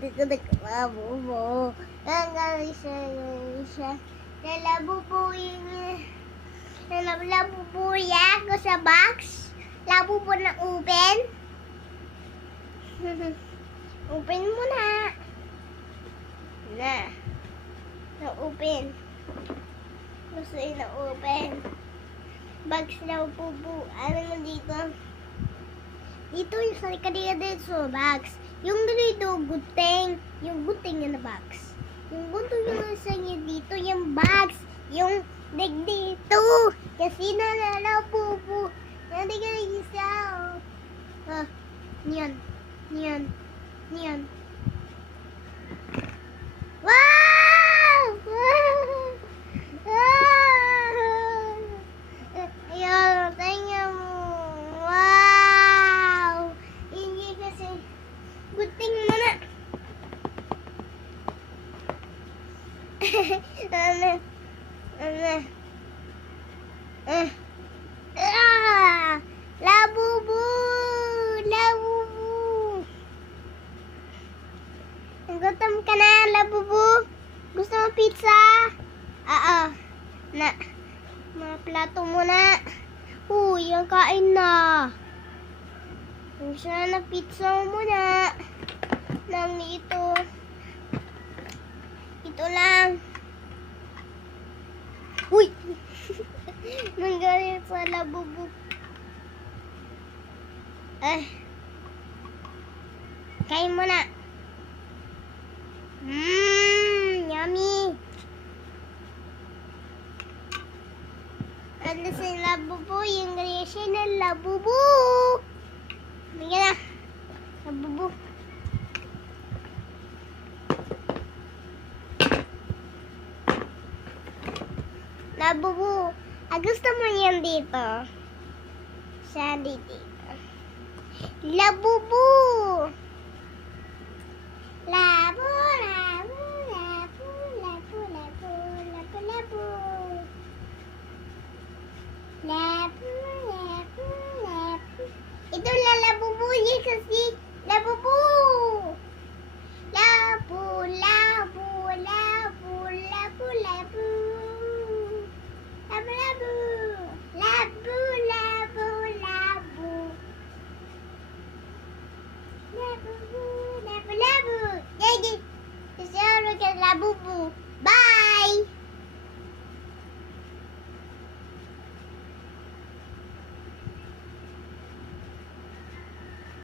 Dito naglabubo. Hanggang siya. Nalabubuya ako sa box. Labubo na open. Open mo na. Na-open. Gusto yun na-open. Bags na upupo. Ano mo dito? Dito yung sa kanina dito sa box. Yung dito, guteng. Yung guteng na box. Yung guteng yung nasa niya dito, yung box. Yung leg dito. Kasi nalalapupo. Yan, di ka isa. Niyan. Niyan. Niyan. Wow! Ayan, tingnan mo. Wow! Hindi kasi guting mo na. Labubu! Labubu! Gutom ka na, Labubu? Gusto mo pizza? Oo. Mga plato mo na. Uy, ang kain na. Gusto na pizza mo na. Nang ito. Ito lang. Uy! Nanggaling sa Labubu. Kain mo na. Yummy. Ano sa Labubu? Yung reaction ng Labubu. Bigyan na. Labubu. Labubu. Gusto mo yan dito? Siya dito. Labubu. Labu, labu, labu, labu, labu, labu, labu. Labu, labu, labu. Ito na Labubu niya kasi. Labubu. Labu, labu, labu, labu, labu. Labu, labu. Labu, labu, labu. Labubu, labu, labu. Jadi, sesuatu ke Labubu. Bye.